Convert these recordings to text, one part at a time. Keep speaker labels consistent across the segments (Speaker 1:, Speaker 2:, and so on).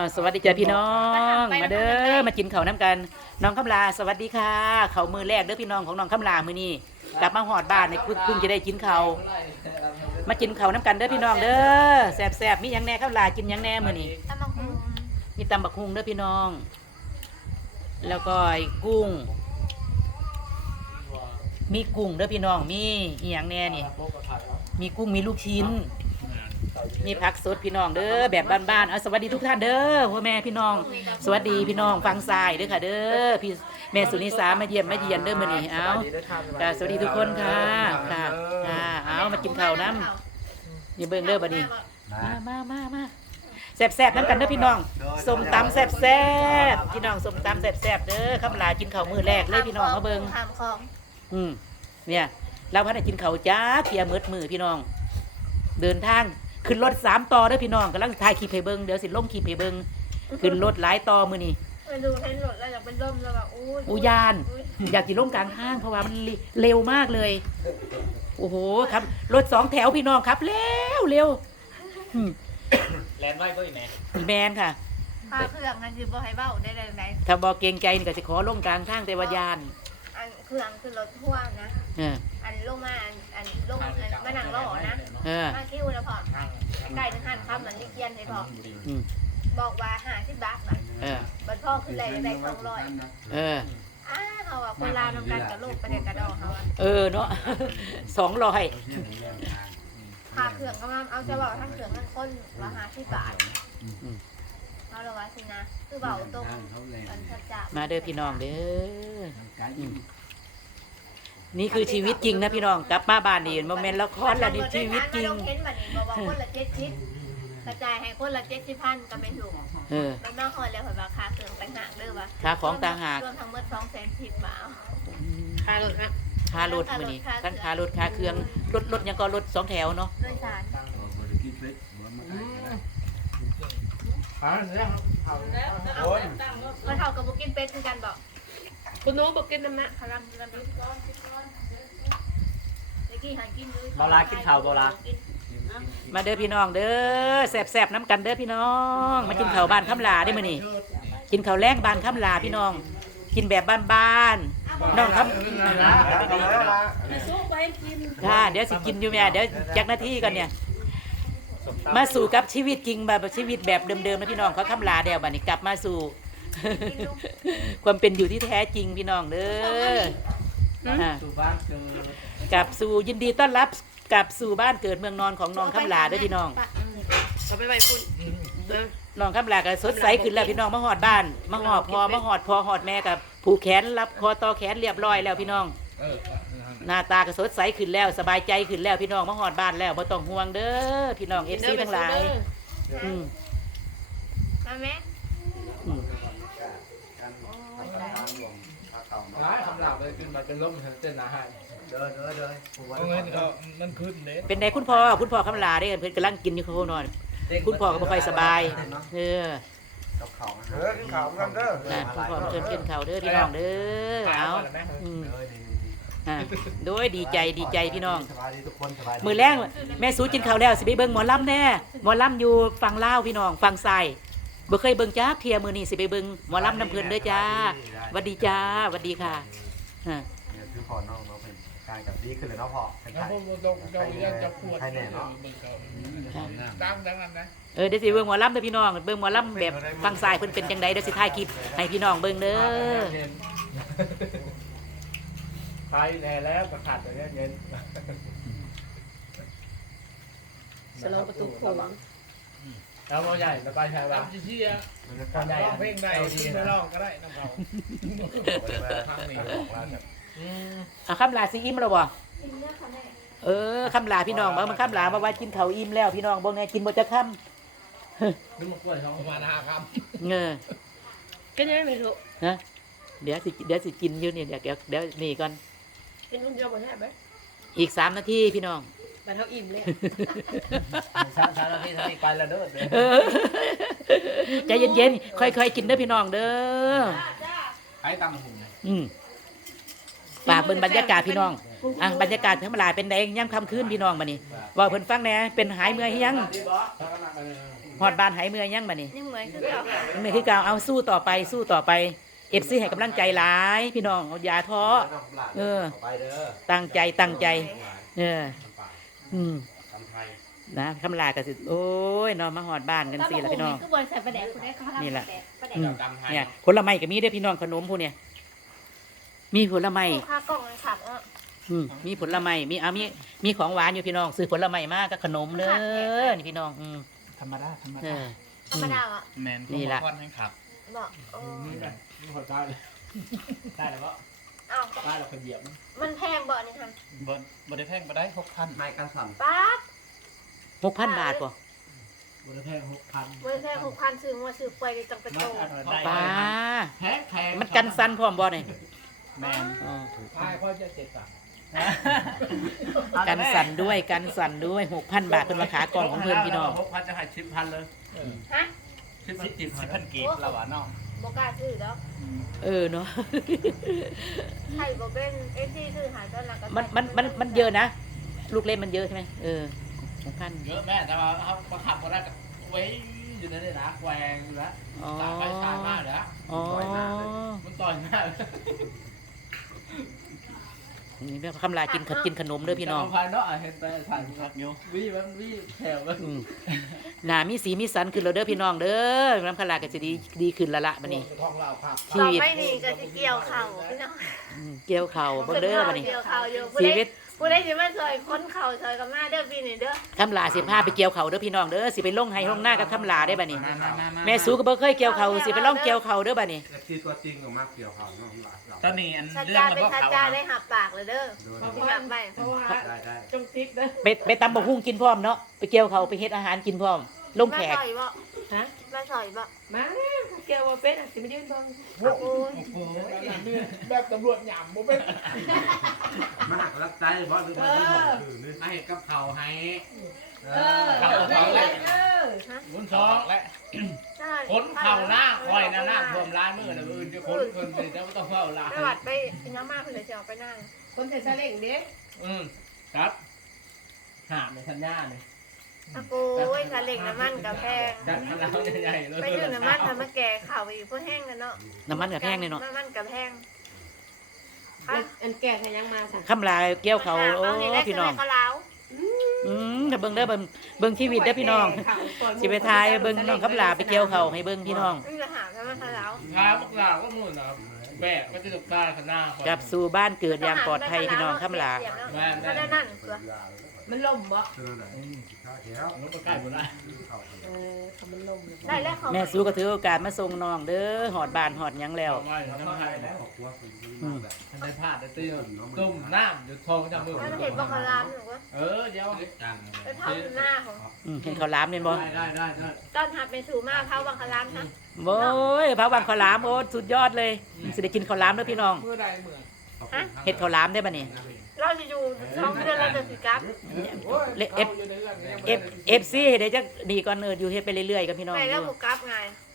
Speaker 1: สวัสดีจ้าพี่น้องมาเด้อมากินข้าวน้ำกันน้องคำลาสวัสดีค่ะข้าวมือแรกเด้อพี่น้องของน้องคำลามื้อนี้กลับมาหอดบ้านในเพิ่งจะได้กินข้าวมากินข้าวน้ำกันเด้อพี่น้องเด้อแซ่บๆมีหยังแหน่คำลากินหยังแหน่มื้อนี้
Speaker 2: ตำบักหุ่ง
Speaker 1: มีตำบักหุ่งเด้อพี่น้อง แล้วก็ไอ้กุ้งมีกุ้งเด้อพี่น้องมีอีหยังแหน่นี่มีกุ้งมีลูกชิ้นมีผักสดพี่น้องเด้อแบบบ้านๆเอาสวัสดีทุกท่านเด้อพ่อแม่พี่น้องสวัสดีพี่น้องฟังทรายเด้อค่ะเด้อพี่แม่สุนิสามาเยี่ยมมาเยียนเด้อมื้อนี้เอาสวัสดีทุกคนค่ะค่ะเอามากินข้าวน้ำอย่าเบิ่งเด้อบัดนี้มาแซ่บๆน้ำกันเด้อพี่น้องส้มตำแซ่บๆพี่น้องส้มตำแซ่บๆเด้อคำลากินข้าวมื้อแรกเลยพี่น้องมาเบิ่ง
Speaker 2: ถามของ
Speaker 1: เนี่ยเราพัดกินข้าวจ้าเทียมืดมือพี่น้องเดินทางขึ้นรถ3 ต่อเด้อพี่น้องกำลังถ่ายคลิปให้เบิ่งเดี๋ยวสิลงคลิปให้เบิ่งขึ้นรถหลายต่อมื้อนี้
Speaker 2: ไปดูเทนรถแล้วอยากเป็นร่มแล้วแบบอู้
Speaker 1: ยานอยากสิลงกลางห้างเพราะว่ามันเร็วมากเลยโอ้โหครับรถ2 แถวพี่น้องครับเร็ว
Speaker 3: แลนด์ไว้ก็อีกแม่
Speaker 1: แมนค่ะ
Speaker 2: พาเครื่องกันคือบ่ให้เบ้าได้เลยไหน
Speaker 1: ถ้าบ่เกรงใจนี่ก็สิขอลงกลางทางแต่ว่ายาน
Speaker 2: อันเครื่องคือรถพ่วงนะ
Speaker 1: เออ
Speaker 2: อันลงมาอันลงอันมานั่งรอนะ
Speaker 1: เออ
Speaker 2: มาคิวแล้วพอใกล้ถึงหันคำเหมือนที่เกียนให้พอ
Speaker 1: อืม
Speaker 2: บอกว่า50 บาทนะ
Speaker 1: เออ
Speaker 2: บัดพ่อขึ้นเลยได้200
Speaker 1: เออ
Speaker 2: เขาว่าคนลาวนำกันกับลูกประเด็นกระดอเขาอะ
Speaker 1: เออเนาะ200
Speaker 2: พาเครื่องก็มาเอาจะบอกทั้งเครื่องทั้งคนว่า50 บาทเขาเลยว่าสินะคือเบาตรงอันชัดจ้า
Speaker 1: มาเด้อพี่น้องเด้อนี่คือชีวิตจริงนะพี่น้องกลับมาบ้านนี่โมเมนต์ละครแล้วนี่ชีวิตจริง
Speaker 2: เห็นบัดนี้บอกคนละ70กระจายให้คนละ70,000ก็ไม่ถูก
Speaker 1: เออ
Speaker 2: แล้วน้องคอยแล้วเพิ่นว่าค่าเครื่องต่างหากเด้อว่า
Speaker 1: ค่าของต่างหาก
Speaker 2: รวมทั้งหมด210,000บาท
Speaker 1: ค่ารถมื้อนี้ทั้งค่ารถค่าเครื่องรถยังก็รถ2 แถวเนาะ
Speaker 2: โดยสาร
Speaker 3: โอ้ย
Speaker 2: ก็เท่ากับบ่กินเป็ดคือกันบ่
Speaker 4: คุณน้องบอกกินน้ำนะ
Speaker 2: คารัมเมื่อกี้หันกินเลย
Speaker 3: บอลากินข้าวบอลา
Speaker 1: มาเด้อพี่น้องเด้อแซ่บๆน้ำกันเด้อพี่น้องมากินข้าวบ้านคำลาได้มื้อนี้กินข้าวแรงบ้านคำลาพี่น้อง กินแบบบ้านๆน้องคำค่ะเดี๋ยวสิกินอยู่แม่เดี๋ยวจักนาทีก่อนเนี่ยมาสู่กับชีวิตจริงแบบชีวิตแบบเดิมๆนะพี่น้องเขาคำลาเดี๋ยวบัดนี้กลับมาสู่ ความเป็นอยู่ที่แท้จริงพี่น้องเด้อ
Speaker 3: สู่บ้านเจอก
Speaker 1: ลับสู่ยินดีต้อนรับกลับสู่บ้านเกิดเมืองนอนของน้องคำลาเด้อพี่น้อง
Speaker 4: เอาไปคุณเออ
Speaker 1: น้องคำลาก็สดใสขึ้นแล้วพี่น้องมาหอดบ้านมาหอดพอหอดแม่กับผูกแขนรับคอต่อแขนเรียบร้อยแล้วพี่น้องหน้าตาก็สดใสขึ้นแล้วสบายใจขึ้นแล้วพี่น้องมาหอดบ้านแล้วบ่ต้องห่วงเด้อพี่น้อง FC ทั้งหลายอืม
Speaker 2: มาแม่
Speaker 1: อืม
Speaker 5: ร้ายคำหลับเลยขึ้นมาเป็นล้มเต้นอาหาร
Speaker 3: เดิน
Speaker 5: เงินก็มันขึ้นเด็ด
Speaker 1: เป็นไงคุณพ่อคำลาได้อเพิ่นกำลังกินอยู่เขานอนคุณพ่อก็บ่ค่อยสบายเออ
Speaker 3: กับเขา
Speaker 5: กินข้าวกันเด้อ
Speaker 1: น่ะคุณพ่อมาเชิญกินข้าวเด้อพี่น้องเด้อเอาอืมโดยดีใจพี่น้อง
Speaker 3: สบายดีทุกคนสบาย
Speaker 1: มือแรงแม่สูกินข้าวแล้วสิไปเบิ่งหมอลำแน่หมอลำอยู่ฝั่งลาวพี่น้องฝั่งซ้ายบ่เคยเบิ่งจ้าเทียมือนี่สิไปเบิ่งหมอลำน้ำเพิ่นเด้อจ้าหวัดดีจ้าหวัดดีค่ะฮะ
Speaker 3: เนี่ยคือพอน้องเป็นการกับดีขึ้นเลยเนาะพอเป็น
Speaker 5: แล้ว
Speaker 3: ไข่
Speaker 5: พวกเรายังจะปวด
Speaker 3: ไข่แน่เนาะ
Speaker 5: ดังนั้นนะ
Speaker 1: เดี๋ยวสิเบิ่งหมอลำเด้อพี่น้องเบิ่งหมอลำแบบฝั่งซ้ายเพิ่นเป็นจังไดเดี๋ยวสิถ่ายคลิปให้พี่น้องเบิ่งเด้อ
Speaker 5: ไข่แน่แล้วประขาดตัวนี้เงิน
Speaker 4: สโลประตูโขง
Speaker 5: แล้วเราใหญ่สบายใจว่า
Speaker 4: จำจี้อ่ะ
Speaker 5: ร้องเพลงได้ขึ้นไปร้องก็ได้น้ำเขาทางนี้บอกว่าแบบ
Speaker 1: เอาคำลาสิอิ่มแล้วบ่
Speaker 2: กินเลือดค่ะแม่
Speaker 1: คำลาพี่น้องมันคำลามาว่ากินข้าวอิ่มแล้วพี่น้องบ่แน่กินบ่จะค่ำ
Speaker 5: นึกมากล้วยท้องประมาณ5 คำ
Speaker 1: เงอ
Speaker 4: ก็ยังไม่รู้
Speaker 1: ฮะเดี๋ยวสิกินอยู่เนี่ยเดี๋ยวนี่ก่อน
Speaker 4: เป็นคนเดียวหมดแท้ไหม
Speaker 1: อีก3 นาทีพี่น้อง
Speaker 4: บันเท่าอิ่มเลย
Speaker 3: ช้าๆแล้วพี่ทำอีกไปแล้วเด้อ
Speaker 1: ใจเย็นๆ ค่อยๆ กินเด้อพี่น้องเด้อ
Speaker 5: ไข่ตำหุ่น
Speaker 1: ฝากเบิ่งบรรยากาศพี่น้อง บรรยากาศธรรมดาเป็นไดย่ำค่ำคืนพี่น้องมานี่ว่าเพิ่นฟังแหน่เป็นหายเมื่อยยังฮอดบ้านหายเมื่อยยังบัดนี้
Speaker 2: ยังเหมือนคือเก่า
Speaker 1: ยังไม่คือเก่าเอาสู้ต่อไปสู้ต่อไปFCให้กำลังใจหลายพี่น้องอย่าท้อ เออ
Speaker 3: ไปเด้อ
Speaker 1: ตั้งใจเอออืมนะคำลาก็สิโอ้ยนอนมาฮอดบ้านกันสิล่ะพี่น้อง
Speaker 2: คือบนใส่ประแดกคุณได้เขาทำ
Speaker 1: นี่แหละ
Speaker 2: ประแดก
Speaker 1: อืมเนี่ยผลไม้ก็มีเด้อพี่น้องขนมพวกเนี่ยมีผลไม้
Speaker 2: ค่ากล่องเลยค่ะ
Speaker 1: มีผลไม้มีของหวานอยู่พี่น้องซื้อผลไม้มากกับขนมเด้อนี่พี่น้อง
Speaker 5: ธรรมดา
Speaker 1: เออ
Speaker 2: ธรรมดาอ่ะ
Speaker 5: แมน
Speaker 1: นี่ล่ะ
Speaker 5: ค่อนให้ขับ
Speaker 2: บอกโอ้
Speaker 5: นี่หดได้เลยได้แล้วก็
Speaker 2: อ้าว
Speaker 5: ได้เราขยับ
Speaker 2: มันแพงบ่นี่ค่ะ
Speaker 5: บนได้แพงมาได้6,000
Speaker 3: ไม่กันสั่น
Speaker 2: ป๊าด
Speaker 1: 6,000 บาทป่ะ
Speaker 5: บนได้แพง6,000
Speaker 2: มันแพง6,000ซื้อมาซื้อไปจังเป็นโต
Speaker 1: ป้า
Speaker 5: แพง
Speaker 1: มันกันสั่นพร้อมบ่เนี่ย
Speaker 5: แมน
Speaker 1: อ๋อ
Speaker 5: ใช่พ่อจะ7 3
Speaker 1: กันสั่นด้วย6,000 บาทเป็นราคากล่องของเพื่อนพี่น้อง
Speaker 5: 6,000จะให้10,000เลย
Speaker 2: ฮะ
Speaker 5: 10,000กีบแล้ววะน้อง
Speaker 2: บ่กล้าซื้อแล้ว
Speaker 1: เออเนาะ
Speaker 2: ไข่บ่เป็นเอฟซีซื้อหาตอนหลังก็
Speaker 1: มันเยอะนะลูกเล่นมันเยอะใช่ไหมเออ6,000
Speaker 5: เยอะแม่แต่ว่าเขาประคับมาได้กับไว้อยู่ในนี่นะแหวงอยู่แล้ว
Speaker 1: อ๋อ
Speaker 5: สายไปสายมาเดี๋ยว
Speaker 1: อ๋อ
Speaker 5: มันต่อยหน้า
Speaker 1: นี่เป็นคำลากินขนมเด้อพี่น้อง
Speaker 5: ภายนอกเห็นแต่ถ่ายพักอยู่วิ่งแถวมัน
Speaker 1: หนามีสีมีสันขึ้นแล้วเด้อพี่น้องเด้อน้ำคาราก็จะดีขึ้นละบัดนี้
Speaker 5: ท้องเราครับ
Speaker 1: ชี
Speaker 2: ต่อ
Speaker 1: วิต
Speaker 2: ไปนี่ก็สิเกี่ยวเข่าพี่น้อง
Speaker 1: เกี่ยวเข่าเบิ่งเด้อบัดนี้
Speaker 2: เกี่ยวเข่าอยู่ผู้
Speaker 1: ชี
Speaker 2: ใด
Speaker 1: วิต
Speaker 2: ผู้ใดสิมาซอยค้นเข่าซอยกับมาเด้อพี่นี่เด้อ
Speaker 1: คำลาสิพาไปเกี่ยวเข่าเด้อพี่น้องเด้อสิไปลงไห้ลงหน้ากับคำลาได้อบัดนี้ แม่สูก็บ่เคยเกี่ยวเข่าสิไปลองเกี่ยวเข่าเด้อบัดนี้
Speaker 3: แต่ที่ตัวจริงของมากเกี่ยวเขาน้องหลานเรา
Speaker 5: ตอนนี้อัน
Speaker 2: สัจ
Speaker 5: เรื่อ
Speaker 2: จาง
Speaker 5: ระ
Speaker 2: เป็น
Speaker 5: บบ
Speaker 2: สัจ
Speaker 5: เขา
Speaker 2: จาได้หับปากเลยเด้อ
Speaker 3: โดน
Speaker 2: ที่หับไป
Speaker 4: เพราะว่า
Speaker 3: ได้
Speaker 4: จงติ๊กนะ
Speaker 1: ไปตำบักหุ่งกินพร้อมเนาะไปเกี่ยวเข่าไปเฮ็ดอาหารกินพร้อมลง
Speaker 2: มา
Speaker 1: แขก
Speaker 2: ซอยบ่
Speaker 4: ฮะ
Speaker 2: มาซอยบ่
Speaker 4: มาแล้วเกี่ยวว่าเป็นอ่ะสิมายืนบัง
Speaker 2: โอ้ย
Speaker 5: โอ้โหแบบตำรวจหยามโมเป็น
Speaker 3: มากรักใจเพราะหรือมันไม่บอกคือนี่
Speaker 5: ให้กับเขาให้
Speaker 4: เขาแล้ว
Speaker 5: วุ้นซองและ
Speaker 2: ใช่
Speaker 5: ขนเข่าหน้าคอยหน้าท่วมร้านมือนะอื่นจะขนคนไปจะต้องเฝ้าร้าน
Speaker 2: ไปวัดไปน้ำมากเพิ่นเลยสิออกไปนั่ง
Speaker 4: คนใส่ซาเล้งเด้
Speaker 5: ครับหาในทัญญาเลย
Speaker 2: อะโอ้ยซาเล้งน้ำมันกับแพง
Speaker 5: จัดคณะใหญ่ๆเลย
Speaker 2: ไปยืนน้ำมันทำมาแก่เข่าไปอยู่เพื่อแห้งกันเนาะ
Speaker 1: น้ำมันกับแพงเลยเนาะ
Speaker 2: น้ำมันกับแพง
Speaker 4: อันแก่ใครยังมาสั่ง
Speaker 1: คำลาเกี่ยวเข่าโอ้พี่น้อง
Speaker 2: เขาเล้า
Speaker 1: ถ้าเบิ่งเด้อเบิ่งชีวิตเด้อพี่น้องสิไปทายเบิ่งน้องคำลาไปเกี่ยวเข่าให้เบิ่งพี่น้อง
Speaker 2: ไม่จะหาทำไมเขาเล้า
Speaker 5: ครับพวกเราก็มุ่นนะแบกก็จะตกได้ขนาด
Speaker 1: กลับสู่บ้านเกิดอย่างปลอดภัยพี่น้องคำลา
Speaker 2: ก็ได้นั่นเกลือ
Speaker 4: มันล่มบ่
Speaker 3: เจอไหนข้าวเขียว
Speaker 5: ลูกก็ใกล้หมดแล้ว
Speaker 3: ข้าว
Speaker 4: เขามันล่มเลย
Speaker 2: ได้แล้วเขา
Speaker 1: แม่สู้ก็ถือโอกาสมาส่งน้องเด้อหอดบ้านหอดหยังแล้ว
Speaker 5: ไม่น้ำไทยแล้ว
Speaker 3: ครอบครัวคุณแบบ
Speaker 5: ทันได้พลาดได้ตื้มตุ้มน้ำหยุดทองจะมือ
Speaker 2: ถ้าเห็นบอกเขาล้ามหนูว่า
Speaker 5: เดี๋ยวจัง
Speaker 2: ไปเผาหน้าของ
Speaker 1: เห็นเขาวหล้ามเนี่ยบ่
Speaker 5: ได้
Speaker 2: ตอนหับไปสู่มาเผาบังเขาล้ามนะ
Speaker 1: โอ้ยพระวังข้าวหลามโอ้สุดยอดเลยสิได้กินข้าวหลามเด้อพี่น้อง
Speaker 5: เมื่อใดเมื่อ
Speaker 1: เฮ็ดข้าวหลามได้ป่ะนี่
Speaker 2: เราจะอยู่2 เดือนเราจะสิกับ
Speaker 1: เอฟซีเดี๋ยวจะดีก่อนอยู่เฮ็ดไปเรื่อยๆกับพี่น้อง
Speaker 2: ไป
Speaker 1: อ
Speaker 2: แล้ว
Speaker 1: ยู่
Speaker 2: บุกกับไง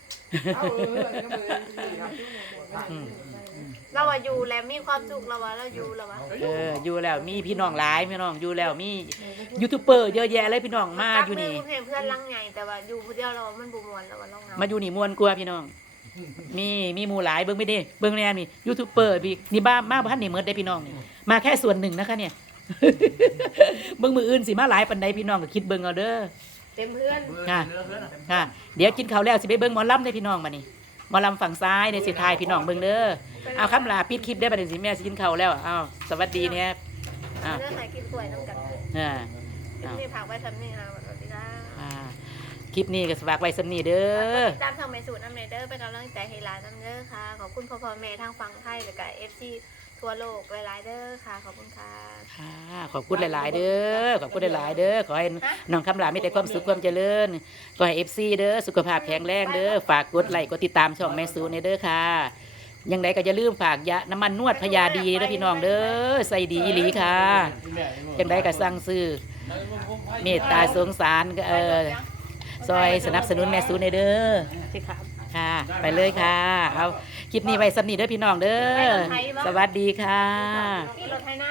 Speaker 1: อืม
Speaker 2: เราว่าอยู่แล้วมีความสุขเราว่าเราอยู่แล้ววะ
Speaker 1: อยู่แล้วมีพี่น้องหลายพี่น้องอยู่แล้วมียูทูบเบอร์เยอะแยะเลยพี่น้องมาอยู่นี่
Speaker 2: เพื่อนรังใหญ่แต่ว่าอยู่คนเดียวเรามันบุมวนเราว่าเราเหงา
Speaker 1: มาอยู่นี่ม่วนกว่าพี่น้อง มีหมู่หลายเบิ่งไม่ได้เบิ่งแน่นี่ยูทูบเบอร์พี่นี่บ้ามาบ้านนี่เมิดได้พี่น้องนี่มาแค่ส่วนหนึ่งนะคะเนี่ย เบิ่งมืออื่นสิมาหลายปานใดพี่น้องก็คิดเบิ่งเอาเด้อ
Speaker 4: เต็มเพื่อน
Speaker 1: ค่ะเดี๋ยวกินข้าวแล้วสิไปเบิ่งหมอลำได้พี่น้องมานี่หมอลำฝั่งซ้ายในสิทายพี่น้องเบิ่งเด้อเอาคำลาปิดคลิปได้บัดนี้สิแม่สิกินข้าวแล้วอ้าวสวัสดีเนี่ยอ้าว
Speaker 2: เรื่องไหนกินกล้วยน้ำกัน
Speaker 1: อ่า
Speaker 2: นี่ผักไว้ทำนี่ค่ะสวัสดีค่ะ
Speaker 1: คลิปนี้ก็ฝากไว้สำนี้เด้อ
Speaker 2: ตามทางเมสูตรน้ำเนเดอร์เป็นกำลังใจให้ร้านน้ำเด้อค่ะขอบคุณพ่อแม่ทางฝั่งไทยและก็FC ทั่วโลกหลายๆเด้อค่ะขอบคุณค่ะ
Speaker 1: ค่ะขอบคุณหลายๆเด้อขอบคุณหลายๆเด้อขอให้น้องคำลามีแต่ความสุขความเจริญขอให้ FC เด้อสุขภาพแข็งแรงเด้อฝากกดไลค์กดติดตามช่องแม่สูในเด้อค่ะยังไงก็อย่าลืมฝากยาน้ำมันนวดพญาดีเด้อพี่น้องเด้อใส่ดีอีหลีค่ะยังไงก็สั่งซื้อเมตตาสงสารก็ซอยสนับสนุนแม่สูในเด้อ
Speaker 4: สิครับ
Speaker 1: ค่ะ ไปเลยค่ะเอาคลิปนี้ไว้สำนีเด้อพี่น้องเด้อสวัสดีค่ะ
Speaker 2: ที่รถไถนา